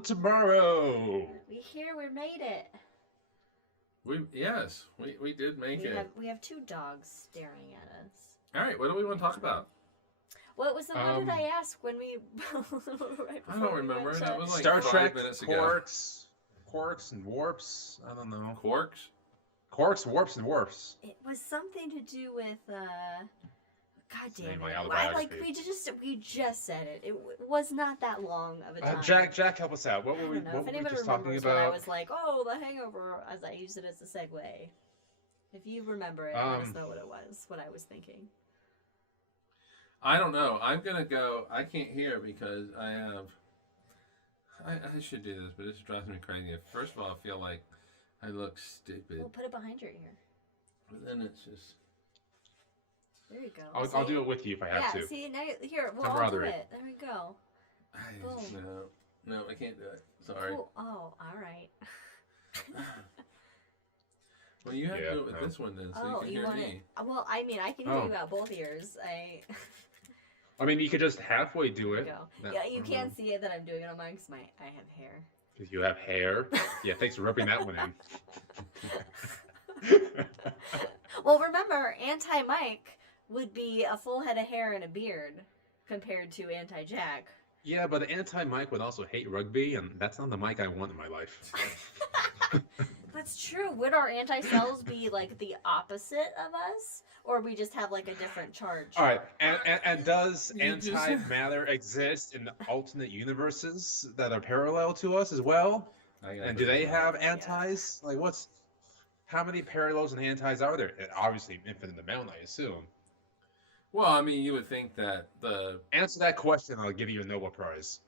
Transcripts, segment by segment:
of tomorrow. We made it. We did make it. We have two dogs staring at us. All right, what do we want to talk about? What was the what did I ask when we? Right I don't remember. That was like Star 5 Trek, minutes ago. quarks and warps. I don't know. Quarks, warps, and warps. It was something to do with. God damn it! We just said it. It was not that long of a time. Jack, help us out. What were we just talking about? I was like, oh, the Hangover, as I used it as a segue. If you remember it, let us know what it was. What I was thinking. I don't know. I'm gonna go. I can't hear because I should do this, but it drives me crazy. First of all, I feel like I look stupid. Well, put it behind your ear. But then it's just. There you go. I'll do it with you if I have to. Yeah, see, now, here, we'll all do it. There we go. No, I can't do it. Sorry. Cool. Oh, all right. Well, you have to do it with this one then, so you can hear me. Well, I mean, I can hear you out both ears. I mean, you could just halfway do it. Yeah, you can't see it that I'm doing it on mine because I have hair. Because you have hair? Yeah, thanks for rubbing that one in. Well, remember, anti-Mike would be a full head of hair and a beard compared to anti-Jack. Yeah, but the anti-Mike would also hate rugby, and that's not the Mike I want in my life. That's true. Would our anti-cells be like the opposite of us? Or we just have like a different charge? All right, and does antimatter exist in the alternate universes that are parallel to us as well? And do they have antis? Like, how many parallels and antis are there? Obviously, infinite amount, I assume. Well, I mean, you would think that Answer that question, I'll give you a Nobel Prize.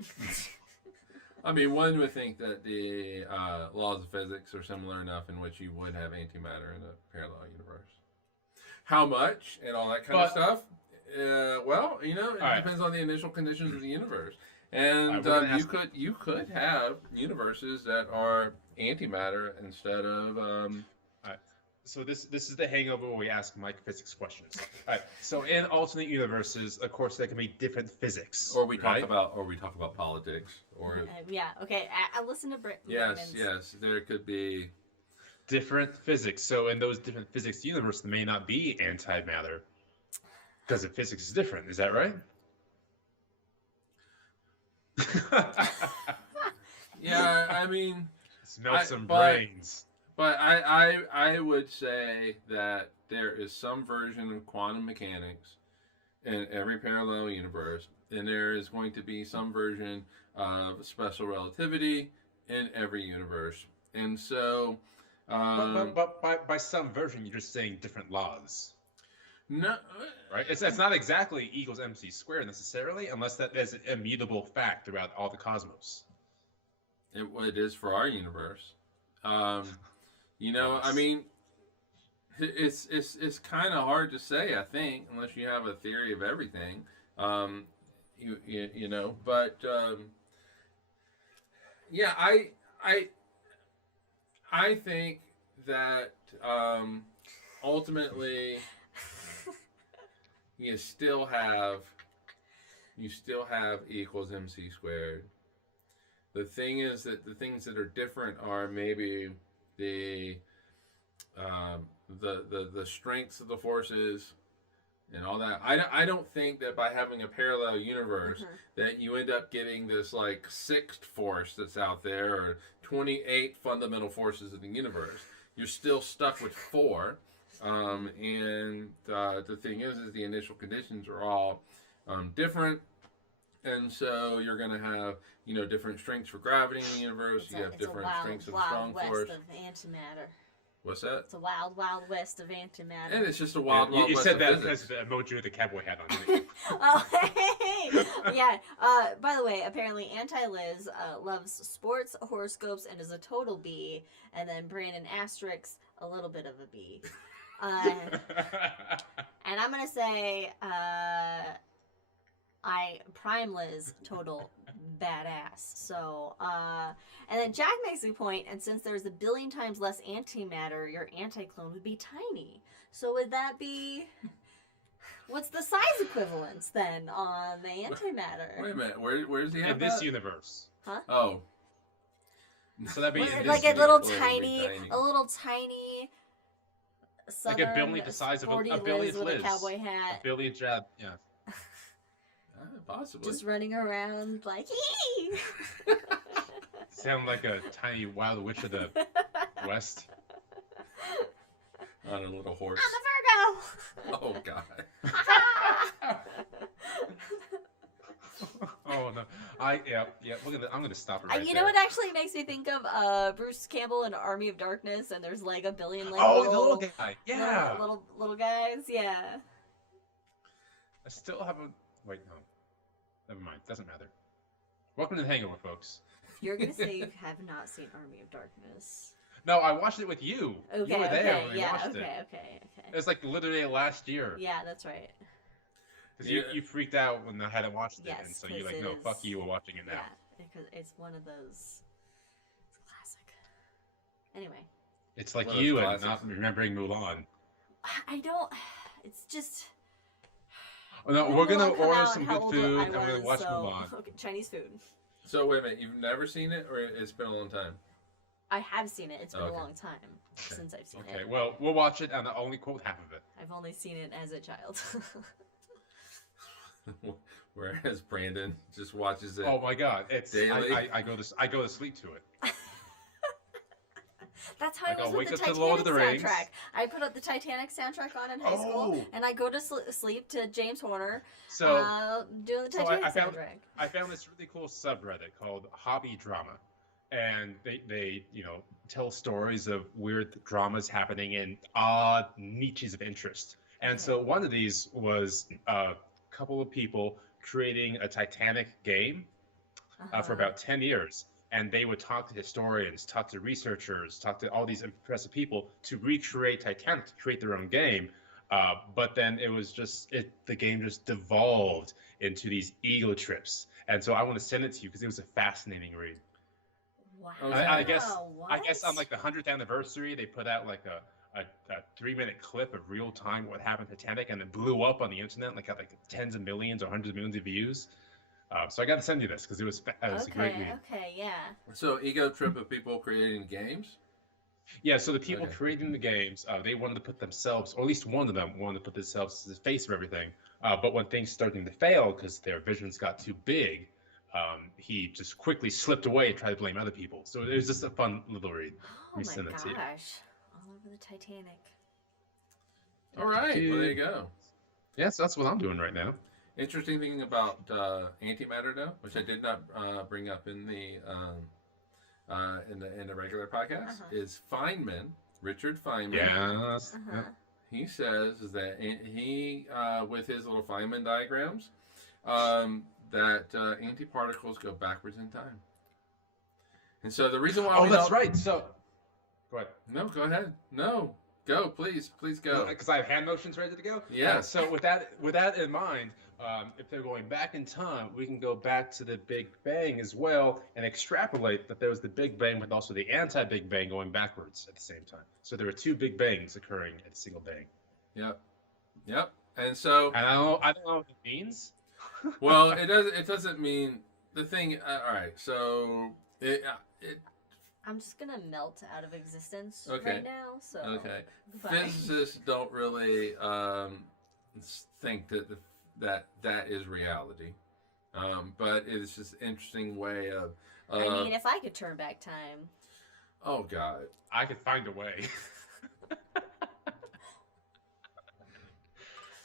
I mean, one would think that the laws of physics are similar enough in which you would have antimatter in a parallel universe. How much and all that kind of stuff? Well, it depends on the initial conditions of the universe. And you could have universes that are antimatter instead of. So this is the Hangover where we ask Mike physics questions. All right. So in alternate universes, of course, there can be different physics. Or we talk about politics. Or yeah. Okay. I listen to Brit. Yes. There could be different physics. So in those different physics universe, there may not be antimatter because the physics is different. Is that right? Yeah. I mean, smell some brains. But I would say that there is some version of quantum mechanics in every parallel universe, and there is going to be some version of special relativity in every universe. And so... But by some version, you're just saying different laws. No. Right? It's not exactly E = mc squared necessarily, unless that is an immutable fact throughout all the cosmos. It is for our universe. I mean, it's kind of hard to say, I think, unless you have a theory of everything. But yeah, I think that ultimately you still have E = mc squared. The thing is that the things that are different are maybe the strengths of the forces and all that. I don't think that by having a parallel universe that you end up getting this like sixth force that's out there or 28 fundamental forces of the universe. You're still stuck with 4. And the thing is the initial conditions are all different. And so you're going to have, different strengths for gravity in the universe. You have different strengths of the strong force. Wild west of antimatter. What's that? It's a wild, wild west of antimatter. And it's just a wild, wild west of physics. You said that physics. because the emoji with the cowboy hat on it. Oh, hey! Yeah. By the way, apparently Anti-Liz loves sports, horoscopes, and is a total B. And then Brandon Asterix, a little bit of a B. And I'm going to say... Prime Liz, total badass. So, and then Jack makes a point, and since there's 1 billion times less antimatter, your anti-clone would be tiny. So would that be... What's the size equivalence, then, on the antimatter? Wait a minute, where's he at? In this universe. Huh? Oh. So that'd be like a little tiny. Like a Billy the size of a Billy with a cowboy hat. A Billy Jab, yeah. Possibly. Just running around like, ee! Sound like a tiny wild witch of the West. On a little horse. I'm a Virgo! Oh, God. Oh, no. Look at that. I'm going to stop it right You there. know what actually makes me think of Bruce Campbell in Army of Darkness, and there's like a billion like the little guy. Yeah. Little guys, yeah. I still haven't... Wait, no. Never mind. Doesn't matter. Welcome to the Hangover, folks. You're going to say you have not seen Army of Darkness. No, I watched it with you. Okay, you were there when we yeah, watched it. Okay. It was like literally last year. Yeah, that's right. Because you freaked out when I hadn't watched it, Yes, and so you're like, no, fuck you, we're watching it now. Yeah, because it's one of those. It's a classic. Anyway. It's like you and not remembering Mulan. I don't. It's just. Oh, no, we're gonna order some good food and we're gonna watch Mulan. Okay, Chinese food. So wait a minute, you've never seen it, or it's been a long time? I have seen it. It's been a long time since I've seen it. Okay, well, we'll watch it and I'll only quote half of it. I've only seen it as a child. Whereas Brandon just watches it. Oh my God! It's daily. I go to sleep to it. That's how I was with the Titanic soundtrack. I put up the Titanic soundtrack on in high school, and I go to sleep to James Horner. So doing the Titanic soundtrack. I found this really cool subreddit called Hobby Drama, and they tell stories of weird dramas happening in odd niches of interest. And so one of these was a couple of people creating a Titanic game for about 10 years. And they would talk to historians, talk to researchers, talk to all these impressive people to recreate Titanic, to create their own game. But then it was the game just devolved into these ego trips. And so I want to send it to you because it was a fascinating read. Wow. I guess on like the 100th anniversary, they put out like a 3-minute clip of real time what happened to Titanic, and it blew up on the internet, got like tens of millions or hundreds of millions of views. So I got to send you this because it was a great read. Okay, yeah. So ego trip of people creating games? Yeah, so the people creating the games, they wanted to put themselves, or at least one of them wanted to put themselves as the face of everything. But when things started to fail because their visions got too big, he just quickly slipped away and tried to blame other people. So it was just a fun little read. Oh my gosh. All over the Titanic. All right, well, there you go. Yeah, so that's what I'm doing right now. Interesting thing about Antimatter, though, which I did not bring up in the regular podcast, is Feynman, Richard Feynman. Yes. He says that he, with his little Feynman diagrams, that antiparticles go backwards in time. And so the reason why that's right. So, go ahead. No, go ahead. No, go, please go. Because I have hand motions ready to go. Yeah. So with that in mind, if they're going back in time, we can go back to the Big Bang as well and extrapolate that there was the Big Bang, but also the anti-Big Bang going backwards at the same time. So there were two Big Bangs occurring at a single bang. Yep. And so I don't know what it means. Well, it doesn't mean the thing. All right, so it. I'm just gonna melt out of existence Okay. right now. So Okay. Bye. Physicists don't really think that is reality, but it's just an interesting way of. I mean, if I could turn back time. Oh God. I could find a way.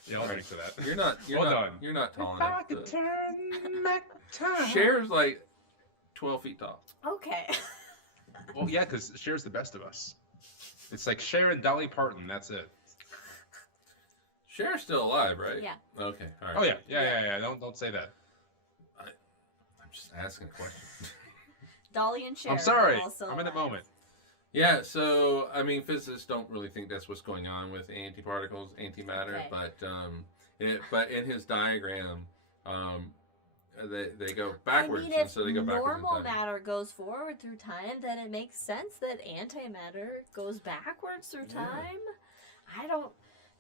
Yeah, I'll for that. You're not tall enough. I could turn back time. Cher's like 12 feet tall. Okay. Well, yeah, because Cher's the best of us. It's like Cher and Dolly Parton. That's it. Cher's still alive, right? Yeah. Okay. All right. Oh yeah. Don't say that. I'm just asking a question. Dolly and Cher. I'm sorry. Also I'm in the moment. Yeah, so I mean, physicists don't really think that's what's going on with antiparticles, antimatter, okay. but in his diagram, they go backwards, I mean, and so they go backwards. If normal in time. matter goes forward through time, then it makes sense that antimatter goes backwards through time. I don't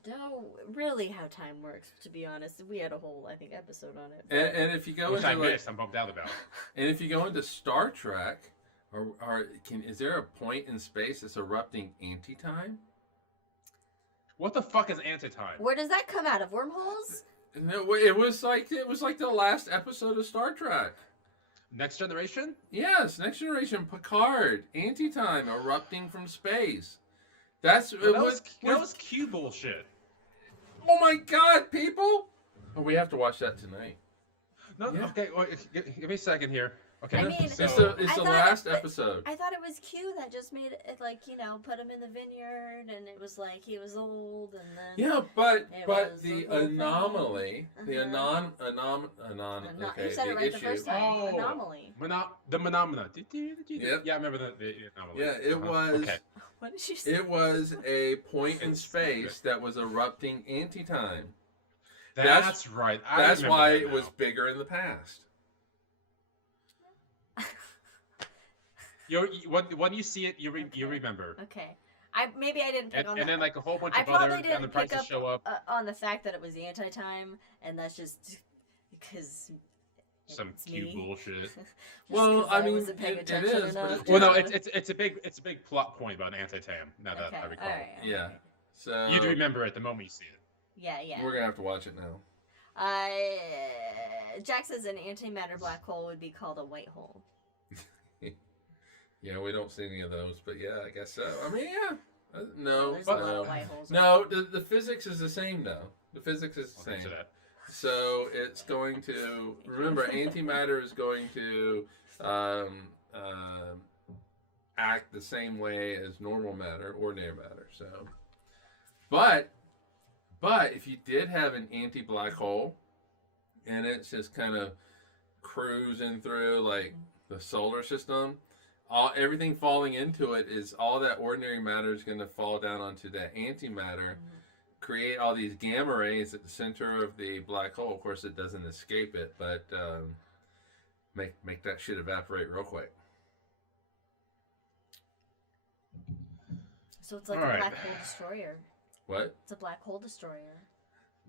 know really how time works, to be honest. We had a whole, I think, episode on it. And if you go Which into I missed, I'm bummed out about. And if you go into Star Trek, Is there a point in space that's erupting anti-time? What the fuck is anti-time? Where does that come out of? Wormholes? No, it was like the last episode of Star Trek. Next Generation? Yes, Next Generation Picard, anti-time erupting from space. That was Q bullshit. Oh my god, people! Oh, we have to watch that tonight. No, Yeah. okay, well, give me a second here. Okay, I mean, It's the last episode. I thought it was Q that just made it, like, put him in the vineyard, and it was like he was old, and then Yeah, but was the the whole anomaly, thing. the you okay, said the it right the issue. first time. Oh. Anomaly. The phenomena. Yep. Yeah, I remember the anomaly. Yeah, it was. Okay. What did you say? It was a point in space that was erupting anti-time. That's right. That's remember why that it now. was bigger in the past. When you see it, you remember. Okay. Maybe I didn't pick on that. And then like a whole bunch I of probably other didn't other pick prices up show up. on the fact that it was anti-time, and that's just because Some it's cute me. bullshit. Just Well, 'cause I mean, wasn't paying it attention is, but enough. it- Well, no, Yeah. it's a big plot point about anti-tam. Now that Okay, I recall, alright, Yeah. alright. So you'd remember it the moment you see it. Yeah. we're gonna have to watch it now. Jack says an antimatter black hole would be called a white hole. Yeah, we don't see any of those, but yeah, I guess so. I mean, yeah. Well, No, there's a lot of white holes. no. The physics is the same though. The physics is the I'll get same. to that. So it's going to remember antimatter is going to act the same way as normal matter, ordinary matter. So, but if you did have an anti-black hole, and it's just kind of cruising through like the solar system, everything falling into it is all that ordinary matter is going to fall down onto that antimatter. Create all these gamma rays at the center of the black hole. Of course, it doesn't escape it, but make that shit evaporate real quick. So it's like All a right. black hole destroyer. What? It's a black hole destroyer.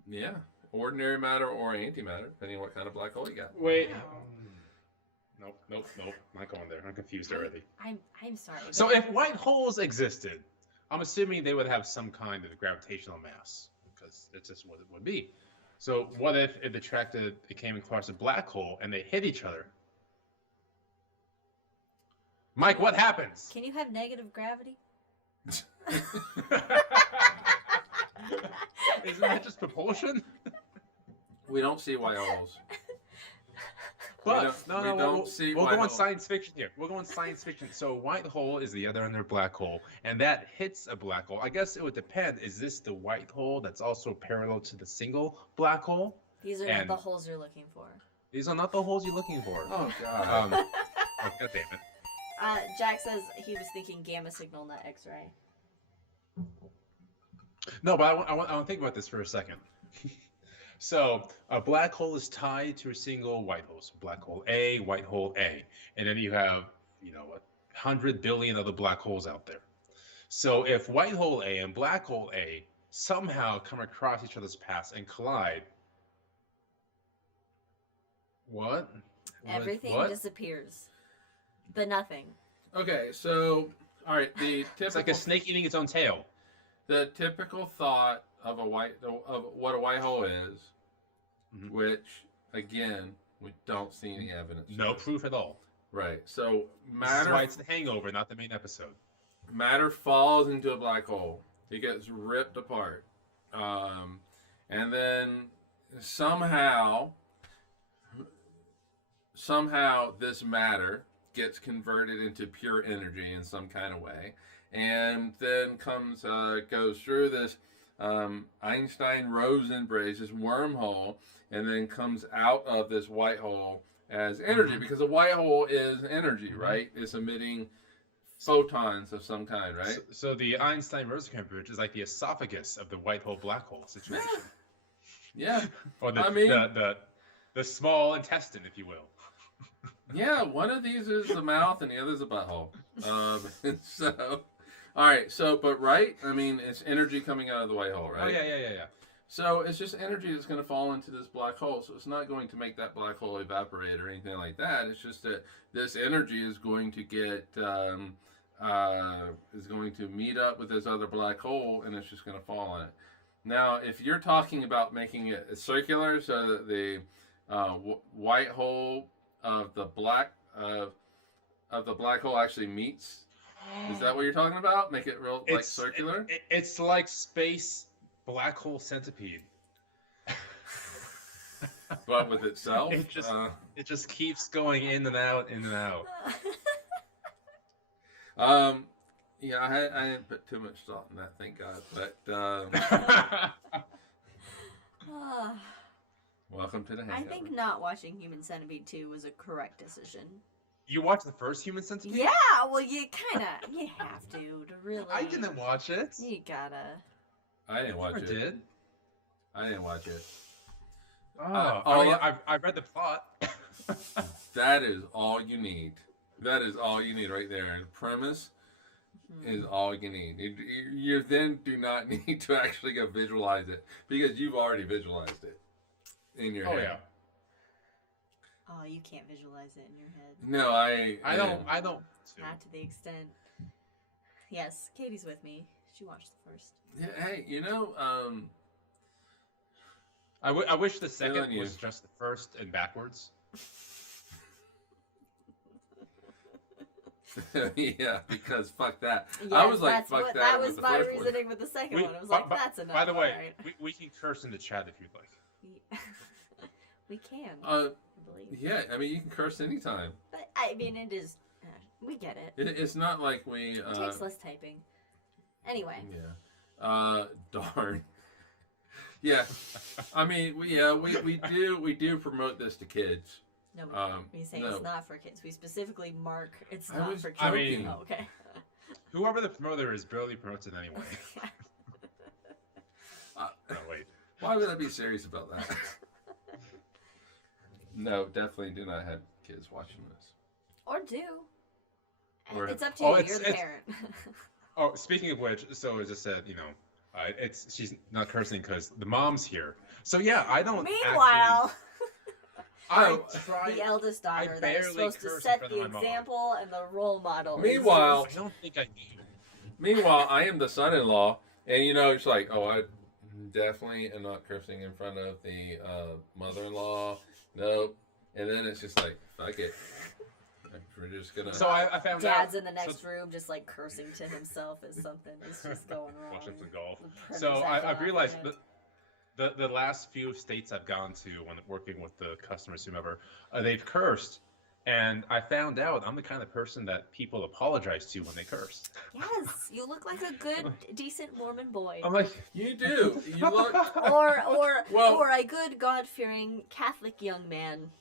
Yeah, ordinary matter or antimatter, depending on what kind of black hole you got. Wait. Wow. Nope. Not going there. I'm confused already. I'm sorry. So but- if white holes existed, I'm assuming they would have some kind of gravitational mass, because it's just what it would be. So what if it came across a black hole and they hit each other? Mike, what happens? Can you have negative gravity? Isn't that just propulsion? We don't see white holes. But see we'll white go on hole. science fiction here. We'll go on science fiction. So white hole is the other end of black hole, and that hits a black hole. I guess it would depend. Is this the white hole that's also parallel to the single black hole? These are not And- the holes you're looking for. These are not the holes you're looking for. Oh god. Oh, God damn it. Jack says he was thinking gamma signal, not X-ray. No, but I want to think about this for a second. So a black hole is tied to a single white hole. So black hole A, white hole A, and then you have 100 billion other black holes out there. So if white hole A and black hole A somehow come across each other's paths and collide, what? Everything What? disappears. The nothing. Okay, so all right, the typical It's like a snake eating its own tail. the typical thought of what a white hole is, Mhm. which again we don't see any evidence. No of. proof at all. Right. So This is matter why it's the Hangover, not the main episode. matter falls into a black hole. It gets ripped apart, and then somehow this matter gets converted into pure energy in some kind of way, and then goes through this Einstein-Rosen bridge, this wormhole, and then comes out of this white hole as energy, because a white hole is energy, right? It's emitting photons of some kind, right? So the Einstein-Rosen bridge is like the esophagus of the white hole black hole situation, Yeah. or I mean- the small intestine, if you will. Yeah, one of these is the mouth and the other is the butthole. So, all right. So, but right, I mean, it's energy coming out of the white hole, right? Oh yeah. So it's just energy that's going to fall into this black hole. So it's not going to make that black hole evaporate or anything like that. It's just that this energy is going to get is going to meet up with this other black hole, and it's just going to fall on it. Now, if you're talking about making it circular, so that the white hole of the black hole actually meets, is that what you're talking about? Make it real like circular? It's like space black hole centipede. But with itself? It just keeps going in and out, in and out. Yeah, I didn't put too much thought in that, thank God. But welcome to the Hangover. I think not watching Human Centipede 2 was a correct decision. You watched the first Human Centipede? Yeah, well, you have to really. I didn't watch it. You gotta. I didn't watch it. Did? I didn't watch it. I read the plot. That is all you need. That is all you need right there. The premise is all you need. You then do not need to actually go visualize it because you've already visualized it in your head. Yeah. Oh, you can't visualize it in your head. No, I don't. Not to the extent. Yes, Katie's with me. She watched the first. Yeah, hey, I wish the second was just the first and backwards. Yeah, because fuck that. Yes, I was like, fuck that. That was my reasoning with the second one. I was like, that's enough. By the way, right. we can curse in the chat if you'd like. We can. I believe. Yeah, I mean, you can curse anytime. But I mean, it is. We get it. It's not like we. It takes less typing. Anyway. Yeah. Darn. Yeah. I mean, we do promote this to kids. No, we say no. It's not for kids. We specifically mark it's I not was for kids. I mean, oh, okay. Whoever the promoter is barely promotes it anyway. Oh, wait. Why would I be serious about that? No, definitely do not have kids watching this. Or do. Or, it's up to you. You're the parent. Oh, speaking of which, so as I said, she's not cursing because the mom's here. So yeah, I don't. Meanwhile. I try. The eldest daughter I that is supposed to set the example and the role model. Meanwhile, I don't think I need. Meanwhile, I am the son-in-law, and it's like, oh, I definitely am not cursing in front of the mother-in-law. Nope. And then it's just like, fuck it. We're just gonna. So I found Dad's out. in the next room, just like cursing to himself as something is just going wrong. Watching some golf. So I've realized that the last few states I've gone to when working with the customers, whomever, they've cursed, and I found out I'm the kind of person that people apologize to when they curse. Yes, you look like a good, decent Mormon boy. I'm like, you do. You look. or a good, God-fearing Catholic young man.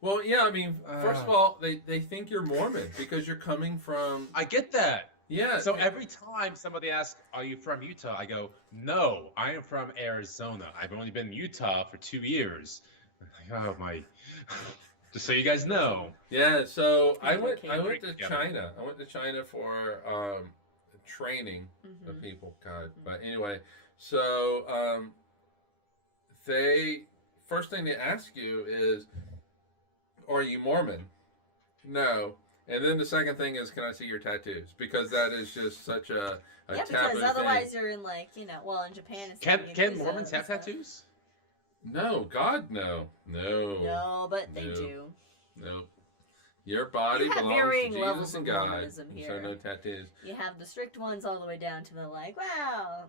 Well, yeah, I mean, first of all, they think you're Mormon because you're coming from. I get that. Yeah. So every time somebody asks, "Are you from Utah?" I go, "No, I am from Arizona. I've only been in Utah for 2 years." I'm like, oh my! Just so you guys know. Yeah. So I went to China. I went to China for training of people. God. But anyway, so first thing they ask you is, are you Mormon? No. And then the second thing is, can I see your tattoos? Because that is just such a taboo because otherwise thing. you're in in Japan it's Can Mormons have tattoos? No, God, no. No, but they do. No. Your body belongs varying to levels Jesus and of God. Mormonism here. So no tattoos. You have the strict ones all the way down to the wow.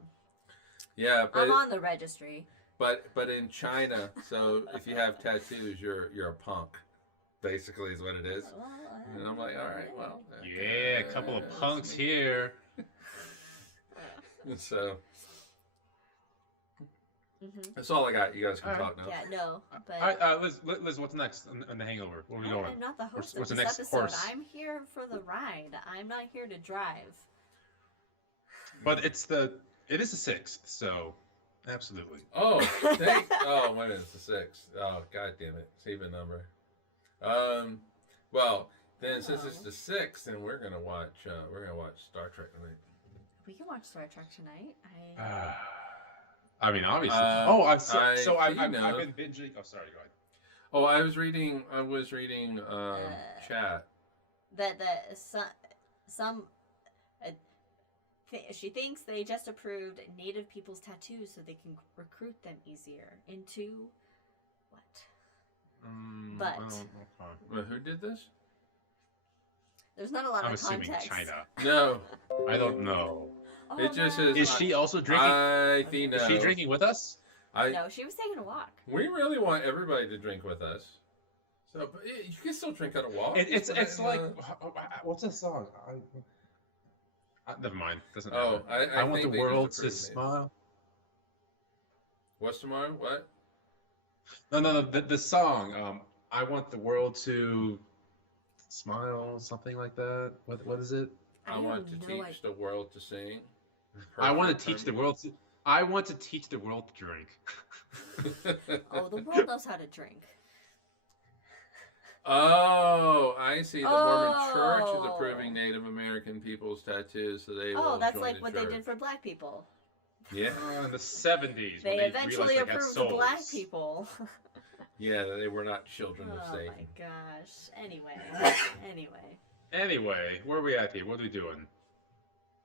Yeah, but I'm on the registry. But in China, so if you have tattoos, you're a punk. Basically, is what it is. And I'm like, all right, well. Yeah, a couple of punks here. So that's all I got. You guys can talk now. Yeah, no. But All right, Liz, what's next on the Hangover? Where are we going? I'm not the host What's of the this next episode. course? I'm here for the ride. I'm not here to drive. But it is the 6th, so absolutely. Oh, wait a minute, it's the 6th. Oh, god damn it, it's even number. Well, then since it's the 6th, then we're gonna watch Star Trek tonight. We can watch Star Trek tonight. I mean, obviously. I've been binging. Oh, sorry. Go ahead. Oh, I was reading chat. She thinks they just approved native people's tattoos so they can recruit them easier into what? Well, who did this? There's not a lot I'm of assuming context. China. No, I don't know. Oh, it just no. says. Is she also drinking? I think no. Is she drinking with us? No, she was taking a walk. We really want everybody to drink with us. So but you can still drink on a walk. It's like what's that song? Never mind. Doesn't matter. Oh, I want the world to smile. What's tomorrow? What? No. The song. I want the world to smile. Something like that. What is it? I want to teach the world to sing. I want to teach the world to. I want to teach the world to drink. Oh, the world knows how to drink. Oh, I see. The Mormon Church is approving Native American people's tattoos, so they will. Oh, that's join like the what church. they did for black people. Yeah. In the 70s. They eventually realized approved they the had black souls. people. Yeah, they were not children of Oh Satan. my gosh. Anyway, where are we at here? What are we doing?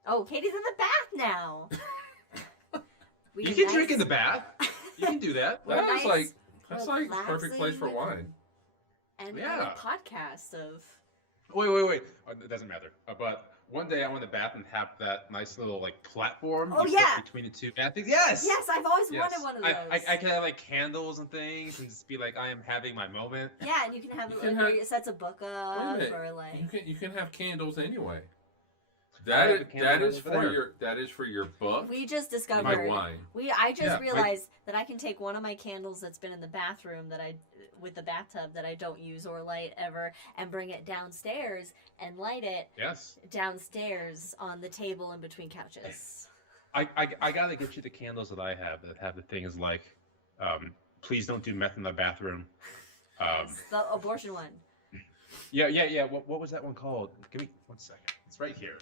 Oh, Katie's in the bath now. You can drink in the bath. You can do that. That's like perfect place for wine. And Yeah. a podcast of. Wait. It doesn't matter. But one day I want the bath and have that nice little like platform. Oh, you yeah. sit between the two bathrings. Yes. Yes, I've always Yes. wanted one of those. I can have like candles and things and just be like, I am having my moment. Yeah, and you can have where it sets a book up or like. You can have candles anyway. I have a That candle is over for there. your book. We just My discovered. wine. I just realized that I can take one of my candles that's been in the bathroom with the bathtub that I don't use or light ever, and bring it downstairs and light it. Yes. Downstairs on the table in between couches. I gotta get you the candles that I have that have the things like, please don't do meth in the bathroom. The abortion one. Yeah. What was that one called? Give me 1 second. It's right here.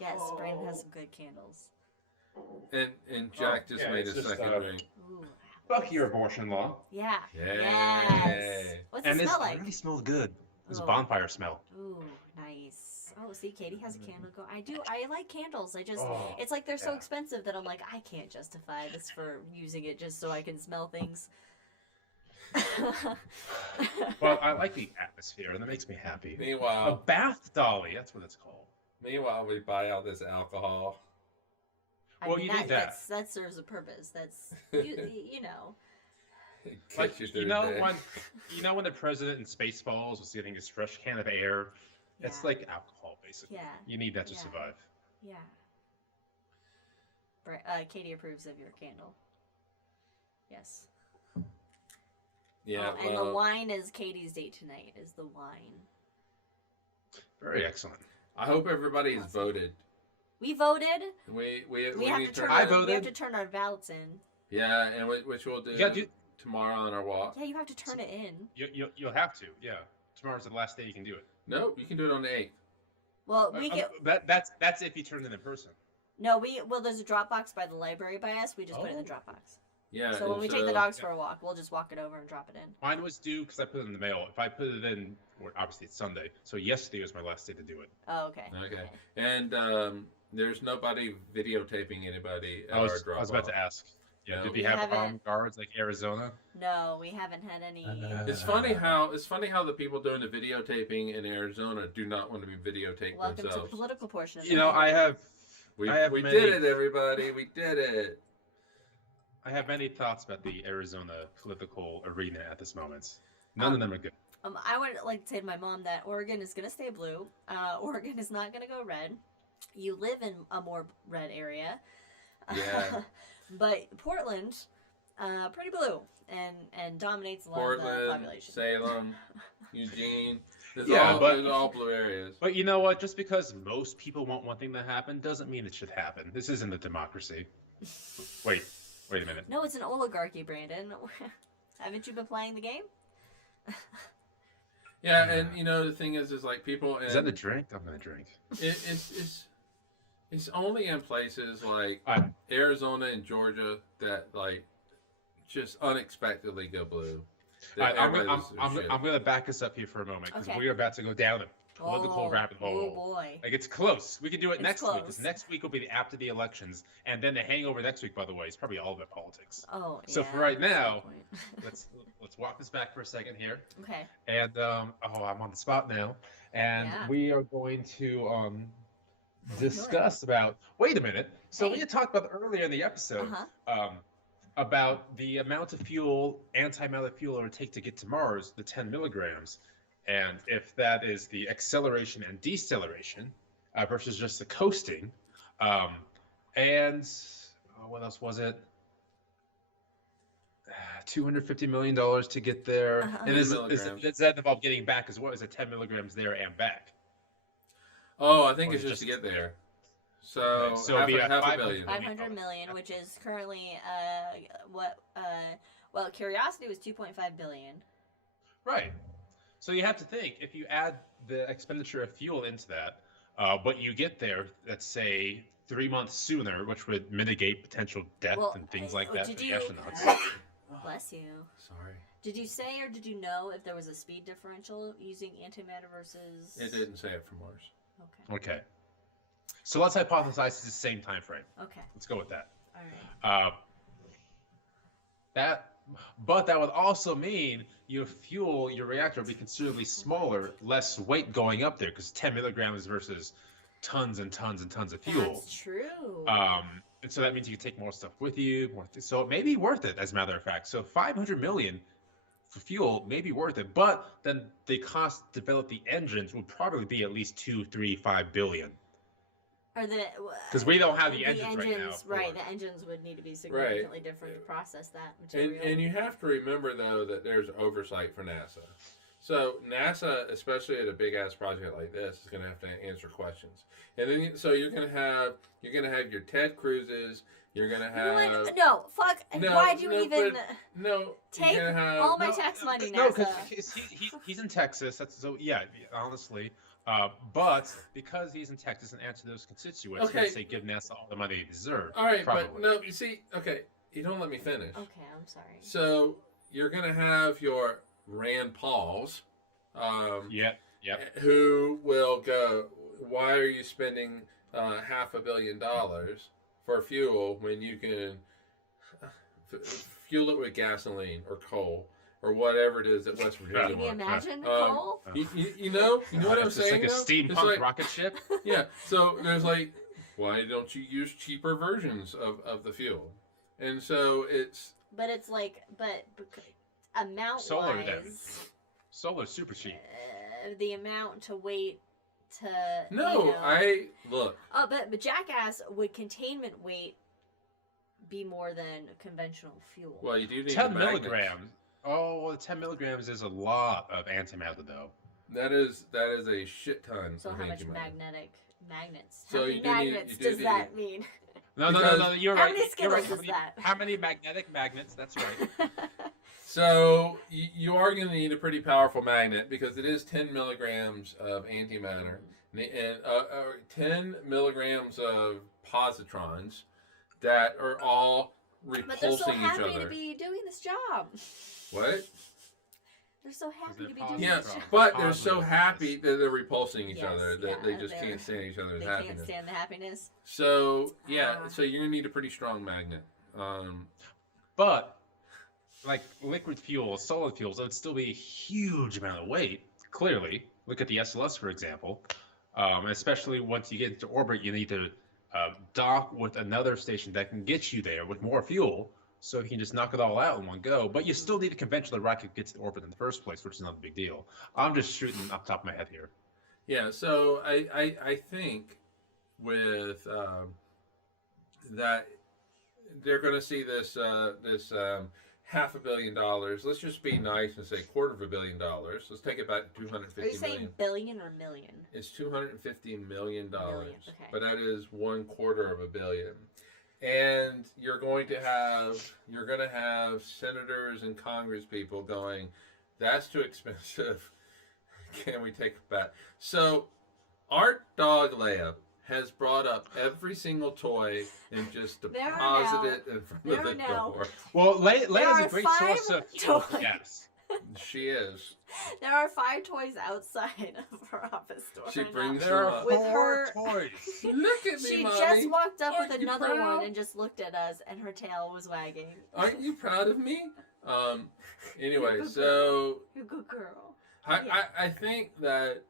Yes, Brandon has some good candles. And Jack just made a second drink. Ooh. Fuck your abortion law. Yeah. Yay. Yes. What's it smell like? It really smells good. It's a Oh. bonfire smell. Ooh, nice. Oh, see, Katie has a candle go. I like candles. Oh, it's like they're so yeah. expensive that I'm like, I can't justify this for using it just so I can smell things. Well, I like the atmosphere, and it makes me happy. A Meanwhile, bath dolly, that's what it's called. we buy all this alcohol. Well, you need that. That serves a purpose. That's you know. It Like, gets you through the day. when the president in Spaceballs was getting his fresh can of air, it's Yeah. like alcohol, basically. Yeah. You need that to Yeah. survive. Yeah. Katie approves of your candle. Yes. Yeah, Oh, and the wine is Katie's date tonight. Is the wine. Very excellent. I hope everybody's voted. We voted. We have need to turn. I We voted. have to turn our ballots in. Yeah, and which we'll do You gotta do. tomorrow on our walk. Yeah, you have to turn it in. You'll have to. Yeah. Tomorrow's the last day you can do it. No, you can do it on the 8th. Well, we get That's if you turn it in person. there's a Dropbox by the library by us. We just put it in the Dropbox. Yeah. So when we take the dogs for a walk, we'll just walk it over and drop it in. Mine was due because I put it in the mail. If I put it in, well, obviously it's Sunday, so yesterday was my last day to do it. Oh, okay. Okay. And there's nobody videotaping anybody at I our was drop about to ask. Yeah, No. did we We have haven't- armed guards like Arizona? No, we haven't had any. It's funny how the people doing the videotaping in Arizona do not want to be videotaped Welcome to the themselves. political portion of You know, I have We many- did it, everybody. We did it. I have many thoughts about the Arizona political arena at this moment. None of them are good. I would like to say to my mom that Oregon is going to stay blue. Oregon is not going to go red. You live in a more red area. Yeah. But Portland, pretty blue and dominates a lot of the Portland, population. Salem, Eugene. There's all blue areas. But you know what? Just because most people want one thing to happen doesn't mean it should happen. This isn't a democracy. Wait a minute. No, it's an oligarchy, Brandon. Haven't you been playing the game? Yeah, and the thing is like people. Is that a drink? I'm gonna drink. It's It's only in places like I, Arizona and Georgia that like just unexpectedly go blue. I'm gonna back us up here for a moment because Okay. we're about to go down a political rabbit hole. Oh boy. Like it's close. We can do it It's next week close. because next week will be after the elections, and then the hangover next week. By the way, is probably all about politics. Oh, yeah. So for right that's a good now, point. let's walk this back for a second here, Okay. and I'm on the spot now, and Yeah. we are going to discuss about. Wait a minute. So we Hey. had talked about earlier in the episode. Uh-huh. About the amount of fuel, antimatter fuel, it would take to get to Mars, the 10 milligrams, and if that is the acceleration and deceleration versus just the coasting, and what else was it? $250 million to get there. Uh-huh. And Milligrams. does that involve getting back as well? Is it 10 milligrams there and back? Oh, I think Or it's just to get there. So, Okay, so it'd be half a a billion. 500 million, which is currently well, Curiosity was 2.5 billion. Right. So you have to think, if you add the expenditure of fuel into that, but you get there, let's say 3 months sooner, which would mitigate potential death Well, and things like that for did the you- astronauts. Bless you. Sorry. Did you say or did you know if there was a speed differential using antimatter versus? It didn't say it for Mars. Okay. Okay. So let's hypothesize it's the same time frame. Okay. Let's go with that. All right. But that would also mean your reactor would be considerably smaller, less weight going up there, because 10 milligrams versus tons and tons and tons of fuel. That's true. And so that means you can take more stuff with you. So it may be worth it, as a matter of fact. So 500 million for fuel may be worth it, but then the cost to develop the engines would probably be at least 2, 3, 5 billion. Because we don't have the engines right now. Right, the engines would need to be significantly different to process that material. And you have to remember, though, that there's oversight for NASA. So NASA, especially at a big ass project like this, is going to have to answer questions. And then, so you're going to have your Ted Cruzes. You're going to have Why'd you even take you're gonna have, all my tax money, No, NASA? because he's in Texas. That's so honestly. But because he's in Texas and answer those constituents, Okay. he'd say give NASA all the money they deserve. All right, probably. but no, you see, okay, you don't let me finish. Okay, I'm sorry. So you're going to have your Rand Pauls. Yep. Who will go, why are you spending $500 million for fuel when you can fuel it with gasoline or coal or whatever it is that West Virginia Can you wants? imagine, Nicole? You know what I'm It's saying? like a though? steampunk It's like, rocket ship. yeah, so there's like, why don't you use cheaper versions of the fuel? And so it's... But it's like, amount Solar wise, then. Solar's super cheap. the amount to wait to. No, look. Oh, but Jackass, would containment weight be more than conventional fuel? Well, you do need 10 the magnets. milligrams. Oh, well, 10 milligrams is a lot of antimatter, though. That is a shit ton. So of how much antimatter. magnets? So How many you do need- magnets you do does need- that mean? No, you're How right. many You're Skittles right. is that? How many magnetic magnets? That's right. So you are going to need a pretty powerful magnet because it is 10 milligrams of antimatter and 10 milligrams of positrons that are all But they're so repulsing each happy to other. be doing this job. What? They're so happy to be doing positive? Yeah, this job. but they're so Positive. happy that they're repulsing each Yes, other that yeah, they just they're- can't stand each other's They happiness. can't stand the happiness. So yeah, Ah. so you're gonna need a pretty strong magnet. But, like liquid fuel, solid fuels, it would still be a huge amount of weight, clearly. Look at the SLS, for example. Especially once you get into orbit, you need to dock with another station that can get you there with more fuel, so you can just knock it all out in one go. But you still need a conventional rocket to get to the orbit in the first place, which is not a big deal. I'm just shooting off the top of my head here. Yeah, so I think with that they're going to see this $500 million. Let's just be nice and say $250 million. Let's take it back to Are you 250 saying million. billion or million? It's $250 million, Million, okay. but that is $250 million. And you're going to have senators and Congress people going, that's too expensive. Can we take it back? So Art Dog Layup has brought up every single toy and just There are deposited now- it in front there of the are now- door. Well, Leia's are a great 5 source of toys. yes. She is. There are 5 toys outside of her office door. She right brings now. There are With 4 her- toys. Look at me, She Mommy. just walked up Aren't with you another proud? one and just looked at us, and her tail was wagging. Aren't you proud of me? Anyway, Good so You good girl. I think that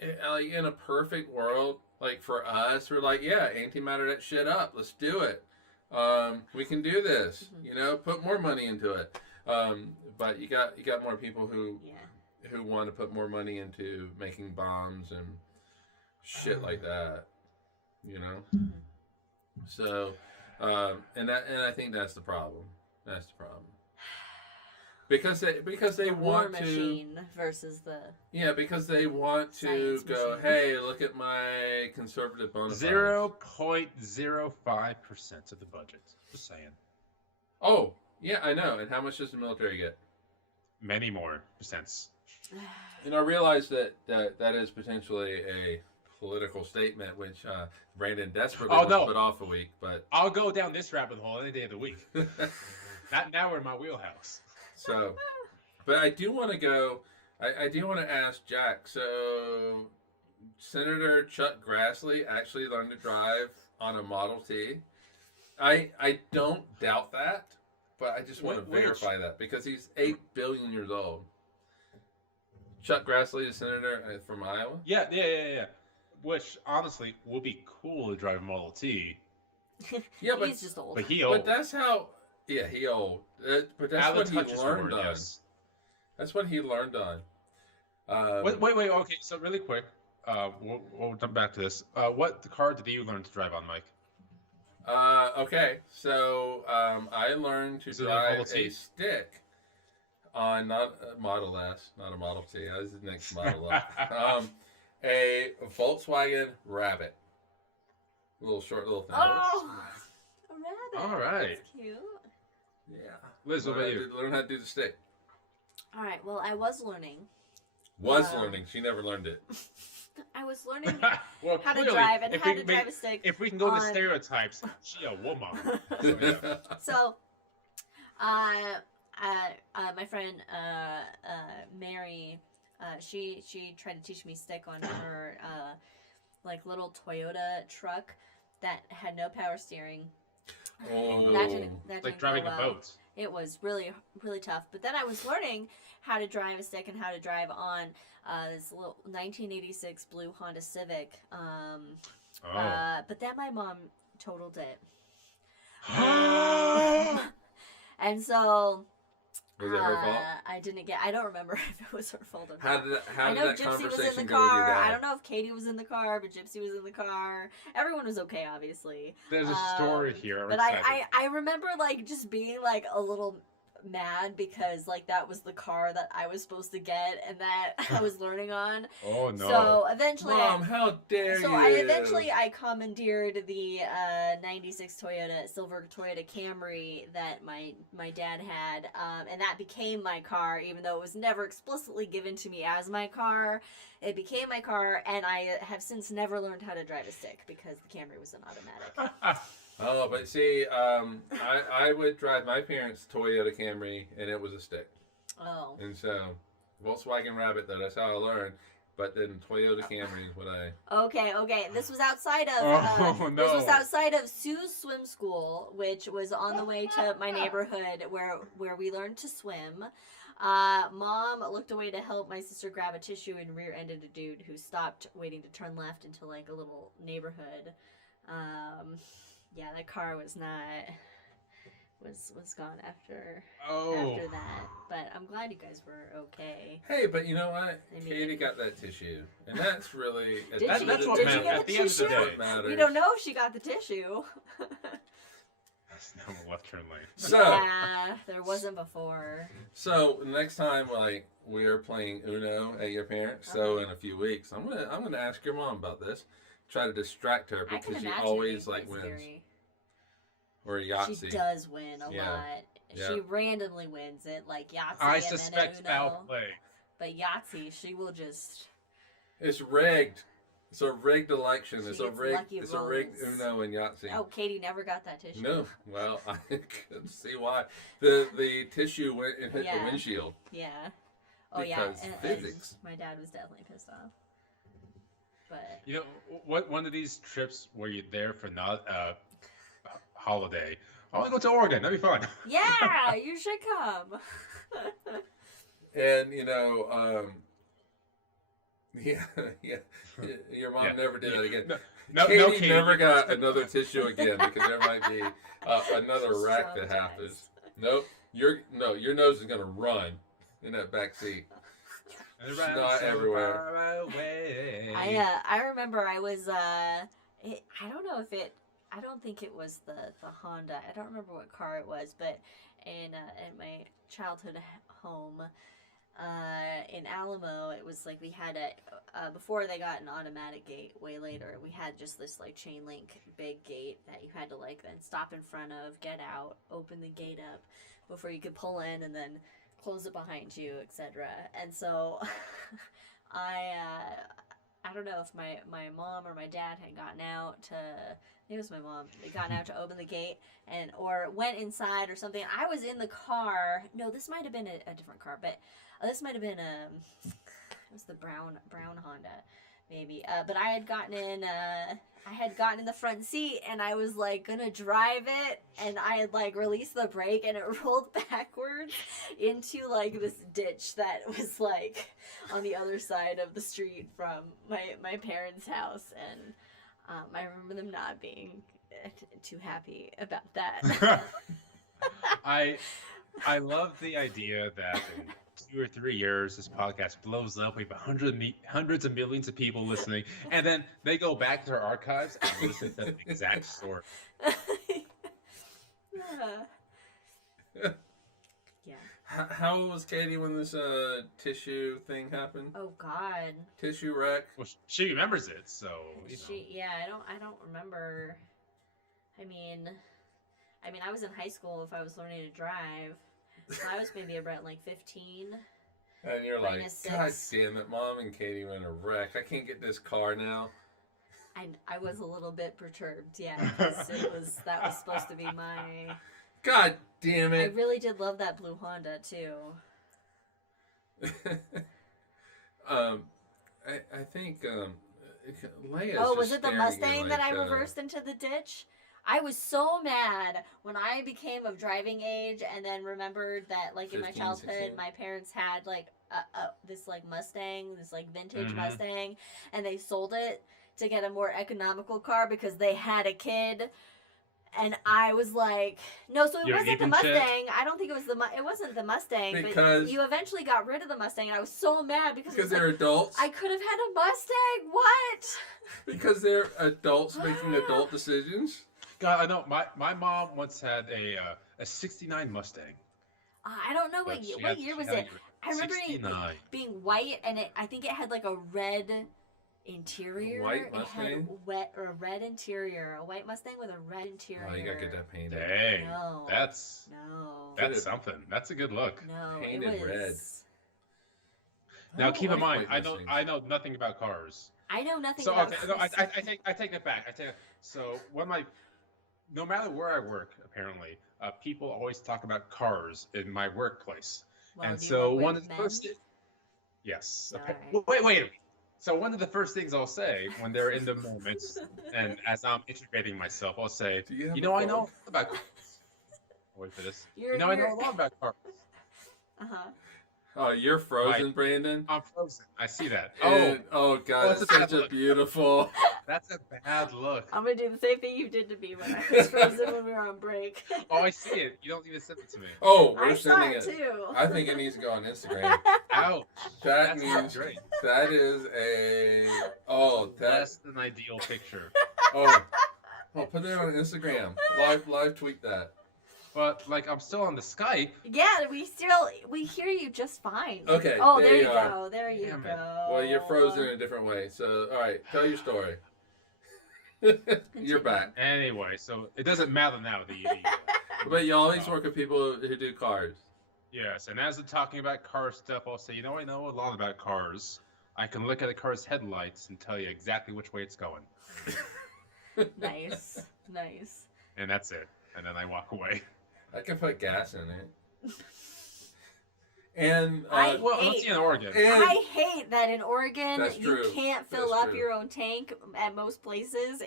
like in a perfect world, like for us, we're like, yeah, antimatter that shit up. Let's do it. We can do this. Mhm. You know, put more money into it. But you got more people who want to put more money into making bombs and shit like that. You know. Mhm. So, and I think that's the problem. That's the problem. Because they The want war to, machine versus the because they want to Science go, machine. hey, look at my conservative bona fides. 0.05% of the budget. Just saying. Oh, yeah, I know. And how much does the military get? Many more percents. And I realize that is potentially a political statement, which Brandon desperately wants to put off a week, but I'll go down this rabbit hole any day of the week. Now we're in my wheelhouse. so, but I do want to go. I do want to ask Jack. So, Senator Chuck Grassley actually learned to drive on a Model T. I don't doubt that, but I just want to verify that because he's 8 billion years old. Chuck Grassley, the senator from Iowa. Yeah. Which honestly would be cool to drive a Model T. Yeah, but he's just old. But he old. But that's how. Yeah, he old. But that's what he learned on. Yes. That's what he learned on. Wait. Okay, so really quick, we'll jump back to this. What car did you learn to drive on, Mike? Okay, so I learned to Is it a drive Model T? a stick on not a Model S, not a Model T. That was the next model up. A Volkswagen Rabbit. Little short little thing. Oh, a rabbit. All right. That's cute. Yeah. Liz, what about you? Learn how to do the stick. All right. Well, I was learning. Learning. She never learned it. I was learning Well, how to clearly, drive and if how we to can make- drive a stick. If we can go to on- stereotypes, she a woman. So, my friend Mary, she tried to teach me stick on her like little Toyota truck that had no power steering. Oh, That didn't Like go driving well. a boat. It was really, really tough. But then I was learning how to drive a stick and how to drive on this little 1986 blue Honda Civic. But then my mom totaled it. And so Was it her fault? I don't remember if it was her fault or How not. did that, I how did know that Gypsy was in conversation the go with your car. I dad? don't know if Katie was in the car, but Gypsy was in the car. Everyone was okay, obviously. There's a story here. I'm But excited. I remember like just being like a little mad because like that was the car that I was supposed to get and that I was learning on. Oh no. So eventually, Mom, how dare you? I commandeered the '96 silver Toyota Camry that my dad had, and that became my car. Even though it was never explicitly given to me as my car, it became my car, and I have since never learned how to drive a stick because the Camry was an automatic. Oh, but see, I would drive my parents' Toyota Camry, and it was a stick. Oh. And so, Volkswagen Rabbit, though, that's how I learned. But then Toyota Camry is what I... Okay. This was outside of Oh, this was no. outside of Sue's swim school, which was on the way to my neighborhood where we learned to swim. Mom looked away to help my sister grab a tissue and rear-ended a dude who stopped waiting to turn left into like a little neighborhood. Yeah, that car was gone after that. But I'm glad you guys were okay. Hey, but you know what? I mean- Katie got that tissue. And that's really... Did That's you what get matters. the At the end of the tissue? day. matters. We don't know if she got the tissue. That's now a left turn lane. So, Yeah, there wasn't before. so next time, like, we're playing Uno at your parents, so in a few weeks, I'm gonna ask your mom about this. Try to distract her I can because she imagine always, it like, being wins. scary. Or Yahtzee. She does win a Yeah. lot. Yeah. She randomly wins it, like Yahtzee I and suspect then Uno. foul play. But Yahtzee, she will just... It's rigged. It's a rigged election. She It's a gets rigged. lucky It's a rigged rolls. Uno and Yahtzee. Oh, Katie never got that tissue. No, well, I could see why. The tissue went and hit Yeah. the windshield. Yeah. Oh Because yeah. physics. My dad was definitely pissed off. But You know, what one of these trips where you're there for not a holiday? I want to go to Oregon. That'd be fun. yeah, you should come. And yeah, your mom never did that again. Katie never got another tissue again because there might be another wreck that happens. Nope, your nose is gonna run in that back seat. Snot everywhere. I remember I was I don't think it was the Honda. I don't remember what car it was, but in my childhood home in Alamo, it was like we had a before they got an automatic gate way later, we had just this like chain link big gate that you had to like then stop in front of, get out, open the gate up before you could pull in, and then close it behind you, etc. And so I don't know if my mom or my dad had gotten out to, it was my mom, they gotten out to open the gate and or went inside or something. I was in the car. No, this might have been a different car, but this might have been it was the brown Honda maybe. But I had gotten in the front seat and I was like gonna drive it, and I had like released the brake and it rolled backwards into like this ditch that was like on the other side of the street from my parents' house, and I remember them not being too happy about that. I love the idea that in 2 or 3 years this podcast blows up. We have hundreds of millions of people listening, and then they go back to our archives and listen to the exact story. Yeah. How old was Katie when this tissue thing happened? Oh God. Tissue wreck. Well, she remembers it, so you know. Yeah, I don't remember. I mean, I was in high school if I was learning to drive. So I was maybe around like 15. And you're like, -6. God damn it, Mom and Katie were in a wreck. I can't get this car now. I was a little bit perturbed, yeah, because that was supposed to be my. God damn I it. really did love that blue Honda too. I think Leia's Oh, was just it the staring Mustang at, that I like, reversed into the ditch? I was so mad when I became of driving age, and then remembered that, like, in my 15, childhood, 16. my parents had like this like Mustang, this like vintage Mhm. Mustang, and they sold it to get a more economical car because they had a kid. And I was like, no, so it You're wasn't the even Mustang. shit. I don't think it was it wasn't the Mustang, Because- but you eventually got rid of the Mustang, and I was so mad because it was Because like, they're adults. I could have had a Mustang. What? Because they're adults making adult decisions. God, I know. My mom once had a '69 Mustang. I don't know but what year was it. I remember it 69. being white, and I think it had like a red interior. White It Mustang? had a red interior. A white Mustang with a red interior. Oh, you gotta get that painted. Dang, No. that's No. something. That's a good look. No. Painted it was. red. Now don't keep in like mind, white I know nothing about cars. I know nothing So about. okay, no, I take that back. So no matter where I work, apparently, people always talk about cars in my workplace, Well, and do you so work one with of the men? first. Yes. Alright. Wait a minute. So one of the first things I'll say when they're in the moments, and as I'm integrating myself, I'll say, Do you have you a know, I phone? know about cars. Wait for this. You're- I know you're- a lot about cars. Uh-huh. Oh, you're frozen, Brandon? I'm frozen. I see that. Oh God, that's it's a such bad a look. beautiful. That's a bad look. I'm gonna do the same thing you did to me when I was frozen when we were on break. Oh, I see it. You don't need to send it to me. Oh, we're I saw sending it too. I think it needs to go on Instagram. Ouch. That That's means great. that is a Less than ideal picture. oh put it on Instagram. Live tweet that. But like I'm still on the Skype. Yeah, we hear you just fine. Okay, Oh, there there you you are. go. There you Damn it. go. Well, you're frozen in a different way. So all right, tell your story. You're back. Anyway, so it doesn't matter now that you. But you always work with people who do cars. Yes, and as we're talking about car stuff, I'll say, you know, I know a lot about cars. I can look at a car's headlights and tell you exactly which way it's going. Nice. Nice. And that's it. And then I walk away. I can put gas in it. And let's see in Oregon. I hate that in Oregon you true. can't fill up your own tank at most places.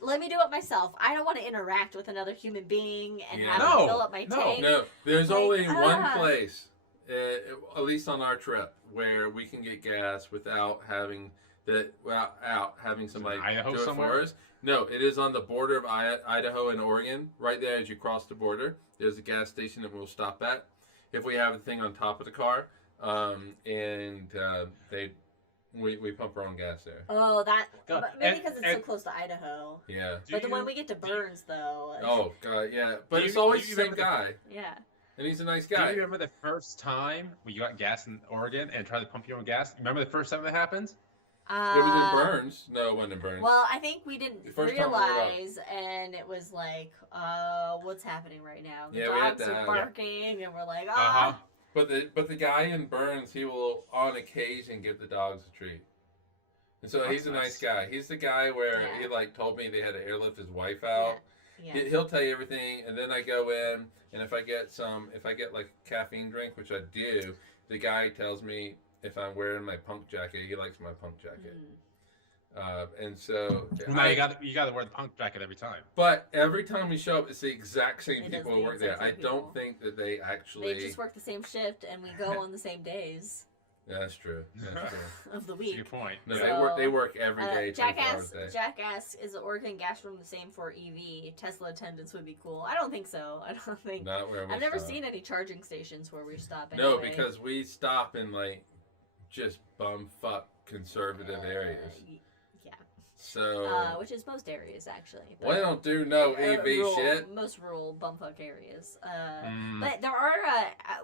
Let me do it myself. I don't want to interact with another human being and have to fill up my tank. No, there's only one place, at least on our trip, where we can get gas without having somebody Idaho do it somewhere? for us. No, it is on the border of Idaho and Oregon. Right there as you cross the border, there's a gas station that we'll stop at if we have the thing on top of the car, we pump our own gas there. Oh, maybe because it's so close to Idaho. Yeah. But when we get to Burns, though. Oh God, yeah. But it's always the same guy. Yeah. And he's a nice Do guy. you remember the first time when you got gas in Oregon and tried to pump your own gas? Remember the first time that happened? It was in Burns. No, it wasn't in Burns. Well, I think we didn't First time we were realize, and it was like, what's happening right now? The dogs are barking, and we're like, But the guy in Burns, he will on occasion give the dogs a treat. And so he's a nice guy. He's the guy where he told me they had to airlift his wife out. Yeah. He'll tell you everything, and then I go in, and if I get like a caffeine drink, which I do, the guy tells me if I'm wearing my punk jacket. He likes my punk jacket. And so you got to wear the punk jacket every time. But every time we show up, it's the exact same people who work there. I don't think that they actually. They just work the same shift, and we go on the same days. That's true. Of the week. That's a good point. No, they work every day. Jackass is the Oregon gas room the same for EV? Tesla attendants would be cool. I don't think so. Not where we I've never stop. seen any charging stations where we stop. No, anyway. because we stop in just bumfuck conservative areas. Yeah. So. Which is most areas actually. We don't do no EV shit. Most rural bumfuck areas. But there are.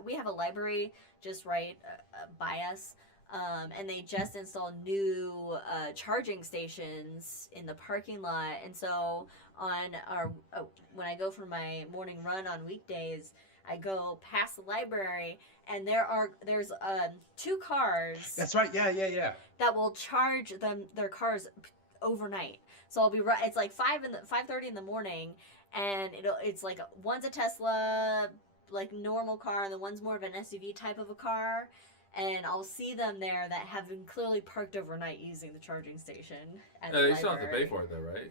We have a library just right by us. And they just installed new charging stations in the parking lot, and so on when I go for my morning run on weekdays, I go past the library, and there's 2 cars. That's right. Yeah. That will charge their cars overnight. So I'll be right. It's like 5:30 in the morning, and it's like one's a Tesla, like normal car, and then one's more of an SUV type of a car. And I'll see them there that have been clearly parked overnight using the charging station. You still have to pay for it though, right?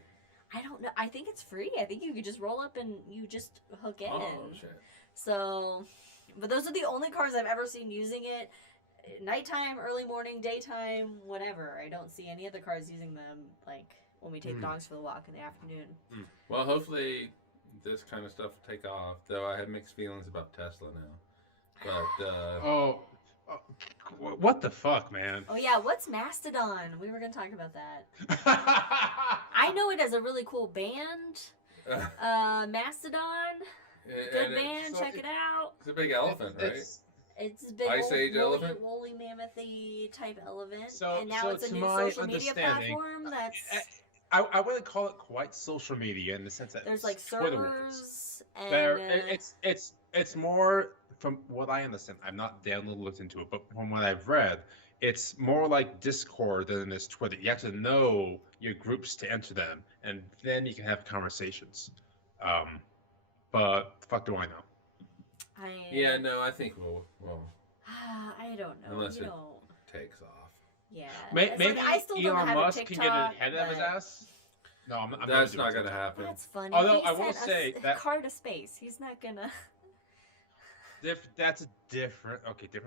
I don't know. I think it's free. I think you could just roll up and you just hook in. Oh, shit. So, but those are the only cars I've ever seen using it. Nighttime, early morning, daytime, whatever. I don't see any other cars using them, like when we take dogs for the walk in the afternoon. Well, hopefully this kind of stuff will take off, though I have mixed feelings about Tesla now. But, what the fuck, man? Oh yeah, what's Mastodon? We were gonna talk about that. I know it as a really cool band. Mastodon, good band. Check it out. It's a big elephant, right? It's a big Ice Age elephant, woolly mammothy type elephant, So, and now it's a new social media platform. I wouldn't call it quite social media in the sense that there's like servers and it's more. From what I understand, I've not looked into it, but from what I've read, it's more like Discord than it is Twitter. You have to know your groups to enter them, and then you can have conversations. But the fuck do I know? I think we'll I don't know. Unless it takes off. Yeah. Maybe I still don't Elon have Musk a can TikTok, get ahead of his ass. No, I'm That's not going to happen. That's funny. Although he I will sent say a that car to space. He's not gonna. That's a different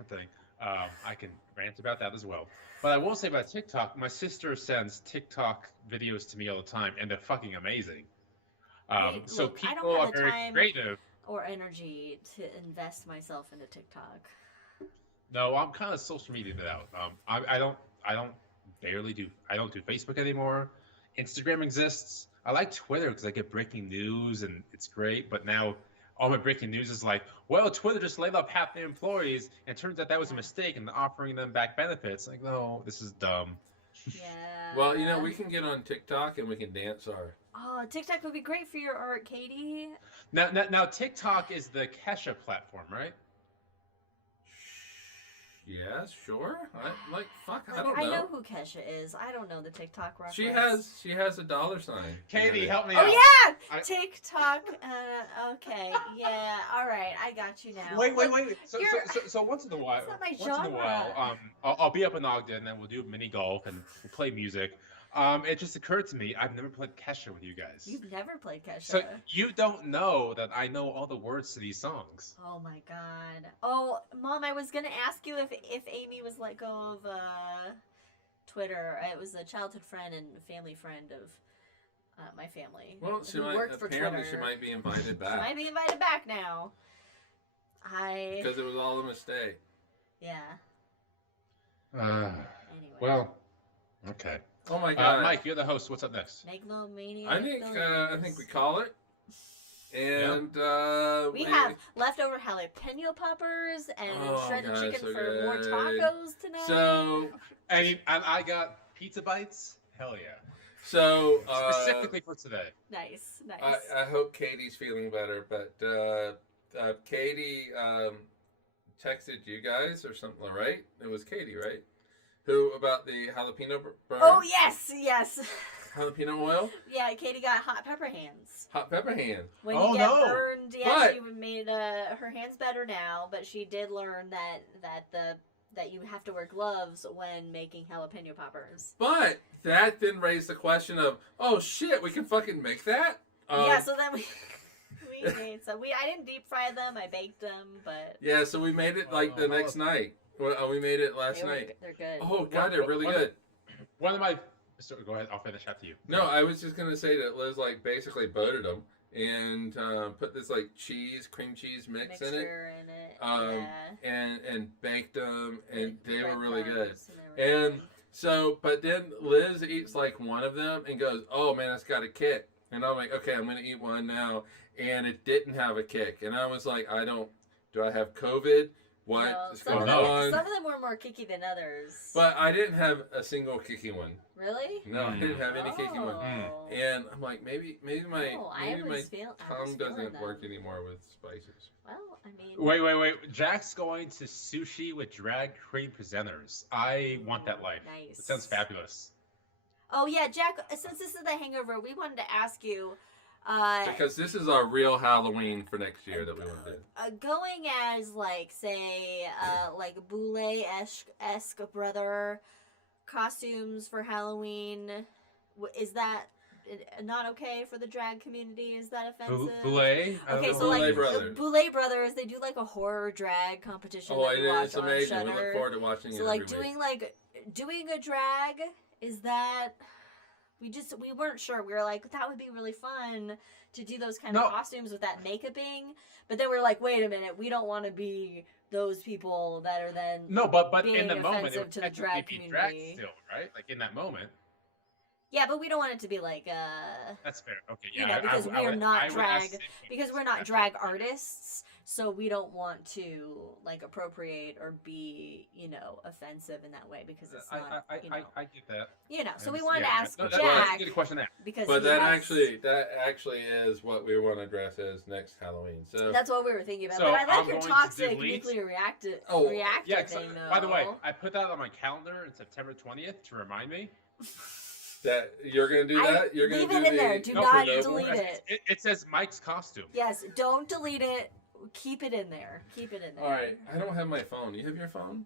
thing. I can rant about that as well. But I will say about TikTok, my sister sends TikTok videos to me all the time, and they're fucking amazing. So Look, people are very creative. Or energy to invest myself into TikTok. No, I'm kind of social media out. I don't do Facebook anymore. Instagram exists. I like Twitter because I get breaking news and it's great. But now all my breaking news is like, well, Twitter just laid off half their employees, and it turns out that was a mistake, and they're offering them back benefits. Like, no, this is dumb. Yeah. Well, we can get on TikTok and we can dance our. Oh, TikTok would be great for your art, Katie. Now TikTok is the Kesha platform, right? Yes, sure. Fuck, I don't know. I know who Kesha is. I don't know the TikTok reference. She has a dollar sign. Katie, help me Oh out. yeah, TikTok. Okay, yeah. All right, I got you now. Wait. So once in a while, That's not my genre. I'll be up in Ogden and we'll do mini golf and we'll play music. It just occurred to me I've never played Kesha with you guys. You've never played Kesha. So you don't know that I know all the words to these songs. Oh my god. Oh, Mom, I was gonna ask you if Amy was let go of Twitter. It was a childhood friend and family friend of my family. Well, she might be invited back. She might be invited back now. Because it was all a mistake. Yeah. Anyway. Well, okay. Oh my god, Mike, you're the host. What's up next? Megalomania. I think we call it. And we have leftover jalapeno poppers and shredded chicken for more tacos tonight. So I got pizza bites. Hell yeah. So specifically for today. Nice. I hope Katie's feeling better, but Katie texted you guys or something, right? It was Katie, right? Who about the jalapeno burn? Oh yes. Jalapeno oil? Yeah, Katie got hot pepper hands. Hot pepper hand. When you get burned, yeah, she made her hands better now, but she did learn that you have to wear gloves when making jalapeno poppers. But that then raised the question of, oh shit, we can fucking make that? Yeah, so then we made some. I didn't deep fry them, I baked them, but... Yeah, so we made it like the next night. We made it last night. They're good. Oh god, they're really good. One of my... So go ahead, I'll finish after you. No, I was just gonna say that Liz basically buttered them and put this cream cheese mix in it. And baked them, and they were really good. And so, but then Liz eats one of them and goes, "Oh man, it's got a kick." And I'm like, "Okay, I'm gonna eat one now," and it didn't have a kick. And I was like, "Do I have COVID? What is going on?" Some of them were more kicky than others. But I didn't have a single kicky one. Really? No, I didn't have any kicky one. And I'm like, maybe my tongue doesn't work anymore with spices. Well, I mean... Wait. Jack's going to sushi with drag queen presenters. I want that life. Nice. It sounds fabulous. Oh, yeah, Jack, since this is the Hangover, we wanted to ask you... because this is our real Halloween for next year that we want to do. Going as, Boule-esque brother costumes for Halloween, is that not okay for the drag community? Is that offensive? Boule? Okay, so Boule Brothers, they do a horror drag competition. Oh, it is amazing. We look forward to watching it every week. Doing a drag, is that... We weren't sure. We were like, that would be really fun to do those kind of costumes with that makeuping. But then we're like, wait a minute, we don't want to be those people that are then but being in the moment, it would to the drag be community. Drag still, right? In that moment. Yeah, but we don't want it to be That's fair. Okay, yeah. Because we're not drag artists, so we don't want to appropriate or be offensive in that way because it's not. I get that. So we wanted to ask Jack. That's a good question there. But that actually is what we want to address as next Halloween. So that's what we were thinking about. But I like your toxic nuclear reactor thing. By the way, I put that on my calendar on September 20th to remind me. That you're gonna do that? You're gonna leave it in there. Do not delete it. It says Mike's costume. Yes, don't delete it. Keep it in there. All right. I don't have my phone. You have your phone?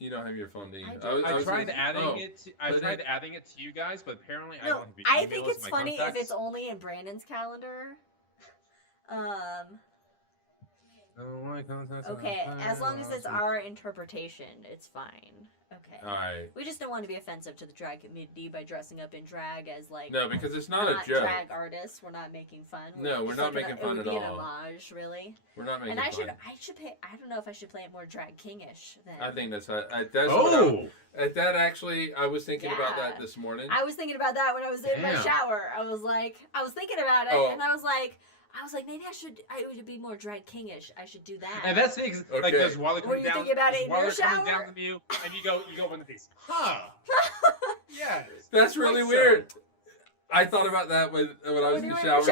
You don't have your phone, do you? I tried adding it to you guys, but apparently I don't. I think it's funny if it's only in Brandon's calendar. Okay, as long as it's our interpretation, it's fine. Okay. All right. We just don't want to be offensive to the drag community by dressing up in drag as No, because it's not a joke. Drag artists. We're not making fun. We're not making fun at all. It would be an homage, really. We're not making fun. And I should play. I don't know if I should play it more drag kingish then. I think that's that actually. I was thinking about that this morning. I was thinking about that when I was in my shower. I was thinking about it, and I was like, maybe I would be more drag kingish. I should do that. And that's there's Wally coming down. Were you thinking about it in your shower? Down to you, and you go one of these. Huh. Yeah. That's really weird. I thought about that when I was in the shower too.